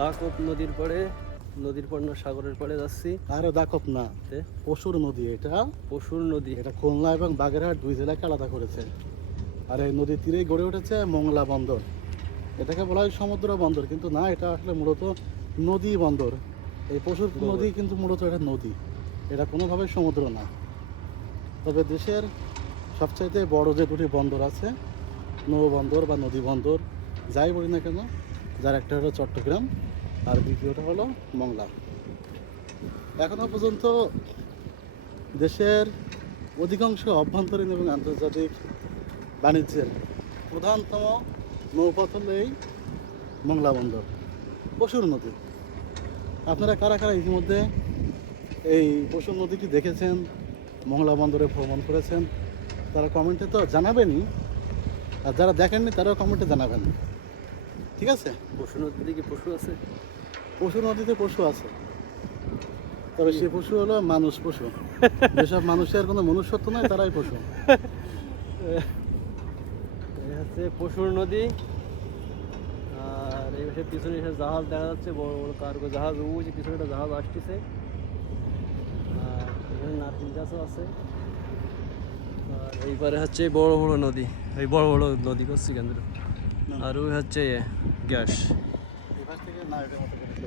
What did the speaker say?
দাকপ নদীর পাড়ে, নদীর পাড় না সাগরের পাড়ে যাচ্ছি। আরে দাকপ না, পশুর নদী। এটা পশুর নদী। এটা খুলনা এবং বাগেরহাট দুই জেলাকে আলাদা করেছে। আর এই নদীর তীরেই গড়ে উঠেছে মংলা বন্দর। এটাকে বলা হয় সমুদ্র বন্দর, কিন্তু না, এটা আসলে মূলত নদী বন্দর। এই পশুর নদী কিন্তু মূলত এটা নদী, এটা কোনোভাবে সমুদ্র না। তবে দেশের সবচাইতে বড় যে দুটি বন্দর আছে, নৌ বন্দর বা নদী বন্দর যাই বলি না কেন, যার একটা হলো চট্টগ্রাম আর দ্বিতীয়টা হলো মংলা। এখনও পর্যন্ত দেশের অধিকাংশ অভ্যন্তরীণ এবং আন্তর্জাতিক বাণিজ্যের প্রধানতম নৌপথ হলো এই মংলা বন্দর, পশুর নদী। আপনারা কারা কারা ইতিমধ্যে এই পশুর নদীটি দেখেছেন, মংলা বন্দরে ভ্রমণ করেছেন, তারা কমেন্টে তো জানাবেনই, আর যারা দেখেননি তারাও কমেন্টে জানাবেন, ঠিক আছে? পশু নদীতে কি পশু আছে? পশুর নদীতে পশু আছে, তবে সে পশু হলো মানুষ পশু। যেসব মানুষের কোনো মনুষ্যত্ব নয় তারাই পশু। এই হচ্ছে পশুর নদী। আর এই পাশে পিছনে এসে জাহাজ দেখা যাচ্ছে, বড় বড় কার্গো জাহাজ। ওই যে পিছনে একটা জাহাজ আসতেছে। আর এখানে নারকেল গাছও আছে। আর এইবারে হচ্ছে বড় বড় নদী, এই বড় বড় নদী করছি কেন্দ্র। আর ওই হচ্ছে গ্যাস। এই পাশ থেকে না, এটার মতো